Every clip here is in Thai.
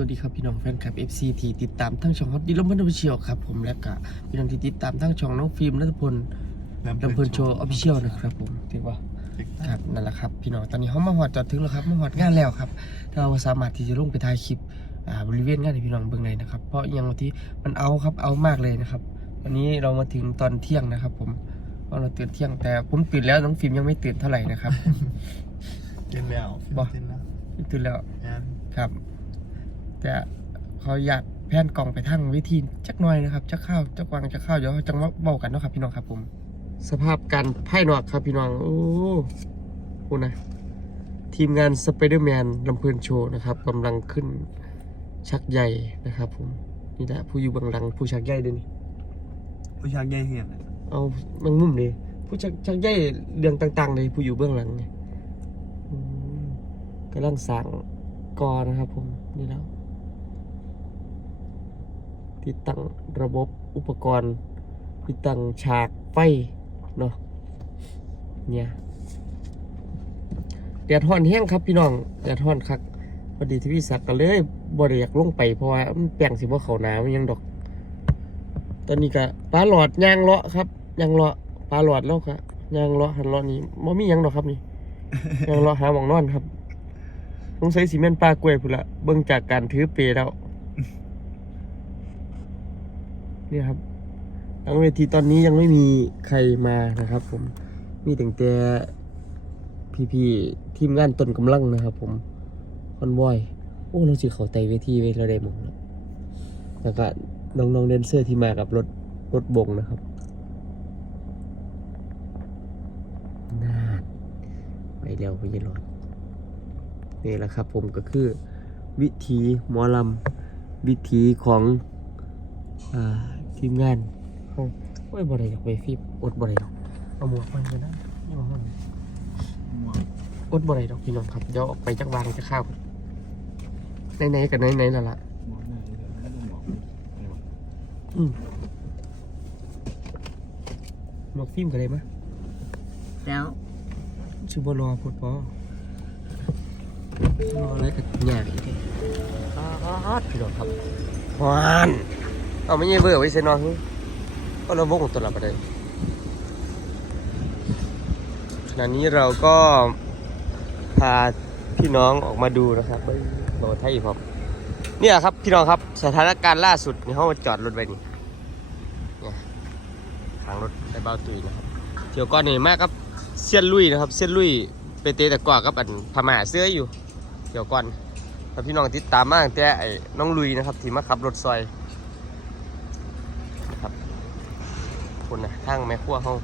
วัสดีครับพี่น้องแฟนคลับ FC ที่ติดตามทั้งช่องฮอตดีลำเพิ่นออฟฟิเชียลครับผมและก็พี่น้องที่ติดตามทั้งช่องน้องฟิล์มนัทพลลำเพิ่นโชว์ออฟฟิเชียลนะครับผมถือว่าครับนั่นแหละครับพี่น้องตอนนี้เขามาหอดจอดถึงแล้วครับมาหอดงานแล้วครับเราสามารถที่จะลงไปถ่ายคลิปอ่าบริเวณงานให้พี่น้องเบิ่งเลยนะครับเพราะอยังวันที่มันเอาครับเอามากเลยนะครับวันนี้เรามาถึงตอนเที่ยงนะครับ ผมเพราะเราตื่นเที่ยงแต่ผมตื่นแล้วน้องฟิล์มยังไม่ตื่นเท่าไหร่นะครับกินแล้วบ่กินแล้วตื่นแล้วงานครับ แต่เขาอยากแพนกล่องไปทางวิธีจักหน่อยนะครับจะเข้าจะวางจะเข้าเดี๋ยวเขาจังว่าเบากันเนาะครับพี่น้องครับผม สภาพการไพ่นอกครับพี่น้อง โอ้โหนะทีมงานสไปเดอร์แมนลำเพลินโชว์นะครับกำลังขึ้นชักใหญ่นะครับผมนี่แหละผู้อยู่เบื้องหลังผู้ชักใหญ่เด้วยวนี่ผู้ชายใหญ่เหียนเลยเอาบางมุมเลยผู้ชักชักใหญ่เรื่องต่าง ๆ เลยผู้อยู่เบื้องหลังเนี่ยอืมกำลังสั่งกอนะครับผมนี่แล้ว ติดตั้งระบบอุปกรณ์ติดตั้งฉากไฟเนาะเนี่ยแดดฮ้อนแห้งครับพี่น้องแดดฮ้อนคักพอดีที่พี่ศักก็เลยบ่ได้อยากลงไปเพราะว่ามันแปลงสิบ่เขาหนามันยังดอก ตอนนี้ก็ปลาหลอดยางเลาะครับยางเลาะปลาหลอดแล้วครับยางเลาะหันเลาะนี่บ่มียังดอกครับนี่ยางเลาะหาหมองนอนครับสงสัยสิแม่นปลากล้วยพุ่นละเบิ่งจากการถือเปแล้ว เนี่ยครับหลังเวทีตอนนี้ยังไม่มีใครมานะครับผมมีแต่แต่พี่ๆทีมงานต้นกำลังนะครับ ผมคอนวอยโอ้เราสิเขาไต่เวทีเวเราได้หมดแล้วแล้วก็น้องๆเดนเซอร์ที่มากับรถรถบงนะครับน่าไปเร็วไปเยอะหลอดนี่แหละครับ ผมก็คือวิธีหมอลำวิธีของอ่า ทีมงานเขาโอ้ยบ่ได้ดอกไปฟิบอดบ่ได้ดอกเอาหมวกมันก็ได้นี่ว่ามันอดบ่ได้ดอกพี่น้องครับเดี๋ยวออกไปจักวางจะข้าวไหนๆกับไหนๆนั่นล่ะอืมหมวกฟิล์มก็ได้มะแล้วชื่อบ่รอพูดพอรออะไรกับหยาอีกทีอาดพี่น้องครับหวาน เอาไม่เงยเบื่อไว้เสียนอนก็เราบงตัวละประเด็นขณะนี้เราก็พาพี่น้องออกมาดูนะครับโหลดไทยผมเนี่ยครับพี่น้องครับสถานการณ์ล่าสุดในห้องจอดรถไว้นี่เนี่ยทางรถไปเบ้าตุยนะครับเที่ยวก่อนนี่มากครับเซียนลุยนะครับเซียนลุยไปเตะตะกร้อกับอันพม่าเสื้ออยู่เที่ยวก่อนพี่น้องติดตามมาตั้งแต่ไอ้น้องลุยนะครับที่มาขับรถซอยนะครับ คุณนะทางแม่ครัวห้อง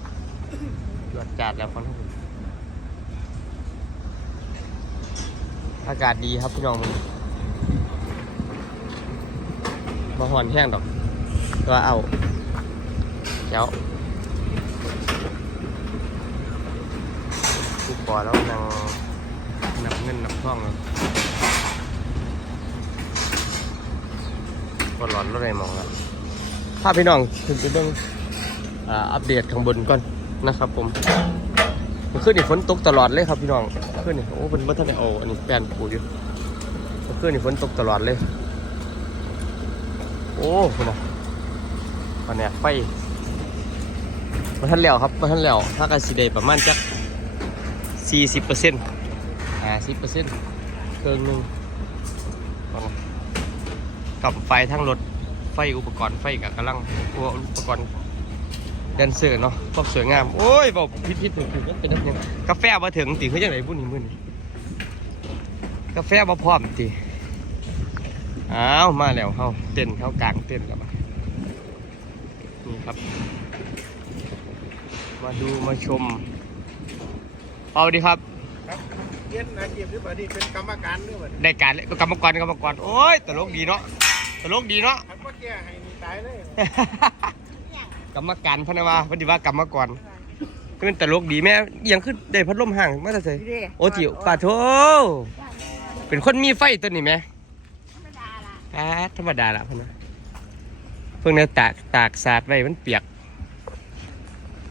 จวดจาดแล้วคนห้องอากาศดีครับพี่น้องมาหอนแห้งดอก ตัวเอาเจ้าทุกปอแล้วนังนับเงินนับทองแล้วก็ร้อนรถไรมองแล้วพาพี่น้องขึ้นไปเบิ่ง อ่าอัปเดตข้างบนก่อนนะครับ ผมเมื่อคืนนี่ฝนตกตลอดเลยครับพี่น้องเมื่อคืนนี่โอ้เป็นบัทันได้เออันนี้แปลนปูอยู่เมื่อคืนนี่ฝนตกตลอดเลย โอ้คุณนะวันนี้ไฟมาทันแล้วครับมาทันแล้วถ้ากันสีเดประมาณจักสี่สิบเปอร์เซ็นต์อ่าสิบเปอร์เซ็นต์เครื่องหนึ่งกับไฟทั้งรถไฟอุปกรณ์ไฟกับกำลังอุปกรณ์ แดนเซอร์เนาะความสวยงาม โอ้ยบอกพิษพิษถึงถึงเป็นนักยังกาแฟมาถึงตีเขาอย่างไรบุ่นนี่มึนกาแฟมาพร้อมตีอ้าวมาแล้วเขาเต้นเขากลางเต้นแล้วมานี่ครับ มาดูมาชมเอาดีครับเย็นอาชีพหรือเปล่านี่เป็นกรรมการหรือเปล่าได้การเลยกรรมกรกรรมกรโอ้ยตลกดีเนาะตลกดีเนาะ ขันพ่อแก่ให้นี่ตายเลย กรรมการพะนะวาพอดีว่ากรรมกรก็เป็นตลกดีแม่อิหยังขึ้นได้พัดลมห่างมาแต่ใส่โอ้จิ๋วปาโถเป็นคนมีไฟตัวนี้ไหมอ่าธรรมดาละพะนะเพิ่งเนี่ยตากตากสาดไว้มันเปียก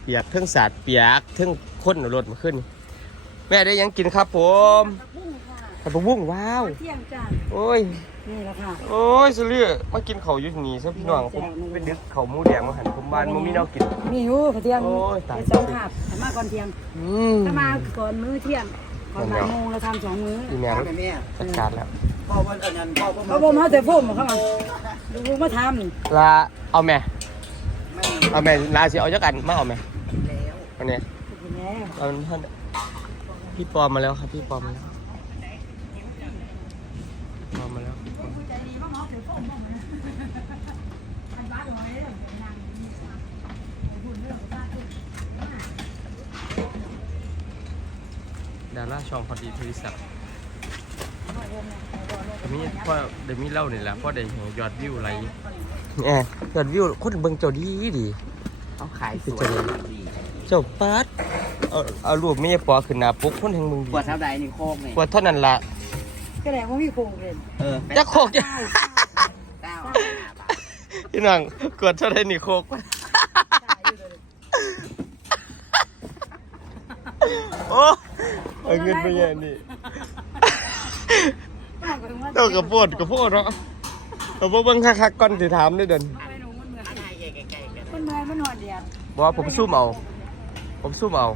เปียกเทั้งสาดเปียกเทั้งข้นเอารถมาขึ้น แม่ได้หยังกินครับผมผักบุ้งค่ะผัดผักบุ้งว้าวเที่ยงจ้าโอ้ย นี่แหละค่ะ โอ้ยสุเรียมากินเขาวอยู่ที่นี่ซะพี่น้องผมเป็นดึกเขาวหมูแดงมาหันผมบ้านบ่มีแนวกิน มีอยู่เที่ยงโอ้ยตาย เป็นสองขาบถ้ามาก่อนเที่ยงอืม ถ้ามาก่อนมื้อเที่ยงก่อนบ่ายโมงเราทำสองมื้ออีแมวจัดการแล้วพ่อวันอันนั้นพ่อพ่อเขาบอกมาแต่พุ่มเข้ามาดูมาทำลาเอาแม่เอาแม่ลาสิเอาจักอันมาเอาแม่อันเนี้ยกินแล้วเอาท่านพี่ปอมมาแล้วครับพี่ปอมมาแล้วปอมมาแล้วดา ราช่องพอดีทวิศักดิ์เดี๋ยวมีพ่อเดี๋ยวมีเล่านี่แหละพ่อได้เห็นยอดวิวอะไรแอบยอดวิวคนเบิ่งเจ้าดีดีเขาขายสเป็นวยเจ้าเลยเจ้าปาดเอาเอารูปไม่ปอขึ้นหน้าปุ๊กคนแห่งมึงดีขวดเท่าใดนี่โคกนี่กว่าเท่านั้นละก็แดงว่ามีโครงเลยเออจะโคกจะเก้าพี่น้องกดเท่าไรนี่โคกโอ้ เอาเงินไปแย่นี่เต้ากระโปดกระโปดเนาะเราบ่เบิ่งคักๆก่อนสิถามได้อเดินมันเมื่อยมันนอนเดียบบ่ว่าผมซุ่มเอาผมซุ่มเอา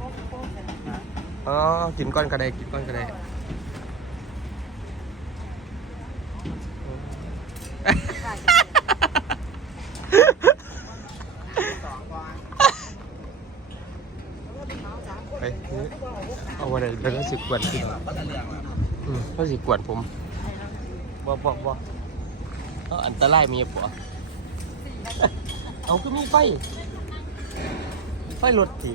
อ๋อกินก้อนก็ได้กินก้อนก็ได้ไปเอาอะไรแล้วก็ สิกวนพี่อืมเขาสิกวนผมบ่บ่บ่เอาอันตรายมีปะเอาก็มีไฟ ไฟรถสิ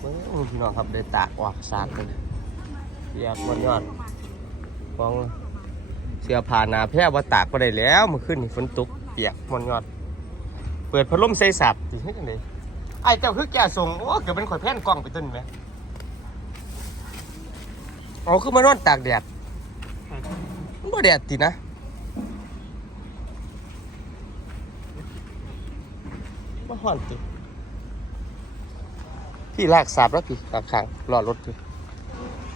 เฮ้ยโอ้พี่น้องครับได้ตากออกสากเลยเรียกบนยอดฟองเสียผ่าหนาแพร่ว่าตากก็ได้แล้วมื่อคืนฝนตกเปียกบนยอด เปิดพัดลมใส่สับสิเฮ็ดจังได๋ไอ้เจ้าคือแก่ส่งโอ้เกือบเป็นข่อยแผ่นกล้องไปต้นไหม อ๋อคือมานอนตากแดดมันบ่แดดตินะมาห่อนติพี่ลากสาบแล้วพี่ลากขางรอรถพี่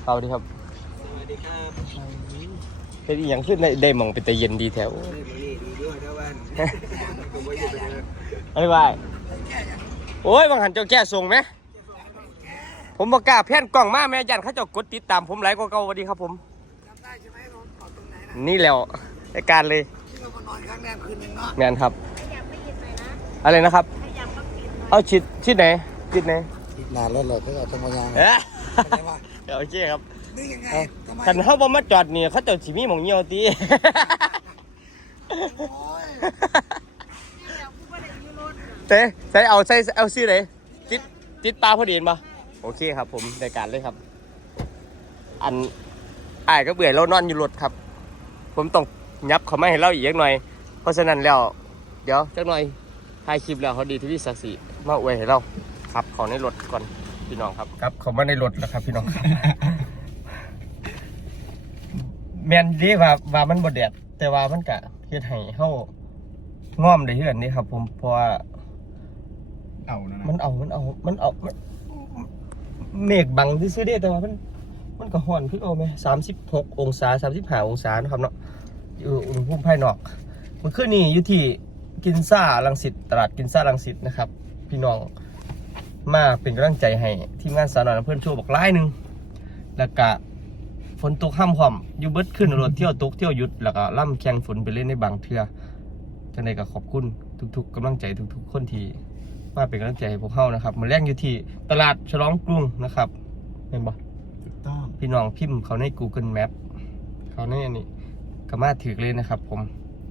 เอาดิครับสวัสดีครับเป็นอีหยังขึ้นได้ได้หมองเป็นแต่เย็นดีแถวนี่ดีด้วยนะวันก็ไม่ได้เป็นอะไรวะโอ้ยบางหันเจ้าแก้ส่งไหม ผมบอกกล้าแพ่นกล่องมาแม่ยันเขาเจ้ากดติดตามผมหลายกว่าเก่าสวัสดีครับผมนี่แหล้วรายการเลยที่เรามานอนครั้งแรกคืนหนึ่งเนาะแมนครับอะไรนะครับเอาชิดชิดไหนชิดไหนนานแล้วเหรอเขาเอาทำมายางเอ๊ะโอเคครับนี่ยังไงทำไมคันเขาบ่มาจอดนี่เขาเจ้าสิมีหมองเหี่ยวตีเต้ใส่เอาใส่เอาซี่ไหนติดติดปลาพอดีนปะ โอเคครับ ผมในการเลยครับ อันอ้ายก็เบื่อเรานอนอยู่รถครับ ผมต้องยับเขาไม่ให้เราอีกจักหน่อย เพราะฉะนั้นแล้ว เดี๋ยวจักหน่อยถ่ายคลิปแล้วเขาดีที่พี่ศักดิ์ศรีมาอวยให้เราครับขอในรถก่อนพี่น้องครับครับ เขามาในรถแล้วครับ พี่น้องครับ แมนดีว่าว่ามันบ่แดด แต่ว่ามันกะเฮ็ดให้เฮาง่อมได้เฮือนนี่ครับ ผมเพราะว่าเอานะมันเอามันเอามันเอามัน เมฆบังซื่อๆเด้แต่ว่ามันมันก็ร้อนคือเอาไหมสามสิบหกองศาสามสิบห้าองศานะครับเนาะอยู่อุณหภูมิภายนอกมื่อคืนนี้อยู่ที่กินซ่าลังสิตตลาดกินซ่าลังสิตนะครับ พี่น้องมาเป็นกำลังใจให้ทีมงานสาวน้อยเพื่อนโชว์บอกไล่หนึ่งแล้วก็ฝนตกห้ามพร้อมอยู่เบิดขึ้นรถเที่ยวตกเที่ยวหยุดแล้วก็ล่ำแข่งฝนไปเล่นในบางเทือจังใดก็ขอบคุณทุกๆกำลังใจทุกๆคนที่ มาเป็นกำลังใจให้พวกเขานะครับมาแรงอยู่ที่ตลาดฉลองกรุงนะครับเห็นปะถูกต้องพี่น้องพิมพ์เขาใน Google Map เขาในอันนี้ก็มาถือเลยนะครับ ผม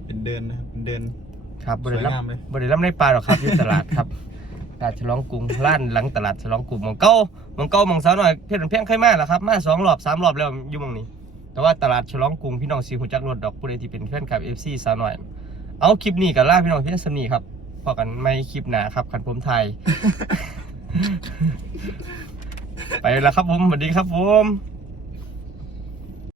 เป็นเดินนะครับเป็นเดินครับบริสวยลับงามเลย บริลับในป่าหรอกครับอยู่ตลาดครับตลาดฉลองกรุงร้านหลังตลาดฉลองกรุงหมองเก้าหมองเก้าหมองสาวหน่อยเพียงเพียงใครมาล่ะครับมาสองรอบสามรอบแล้วอยู่หมองนี้ แต่ว่าตลาดฉลองกรุงพี่น้องสีหูจักรถดอกผู้ใดที่เป็นแฟนคลับ FC สาวหน่อย เอาคลิปนี้กับล่าพี่น้องเพียงสนีครับพ อกันไม่คลิปหนาครับคันผมไทย ไปแล้วครับผมสวัสดีครับผม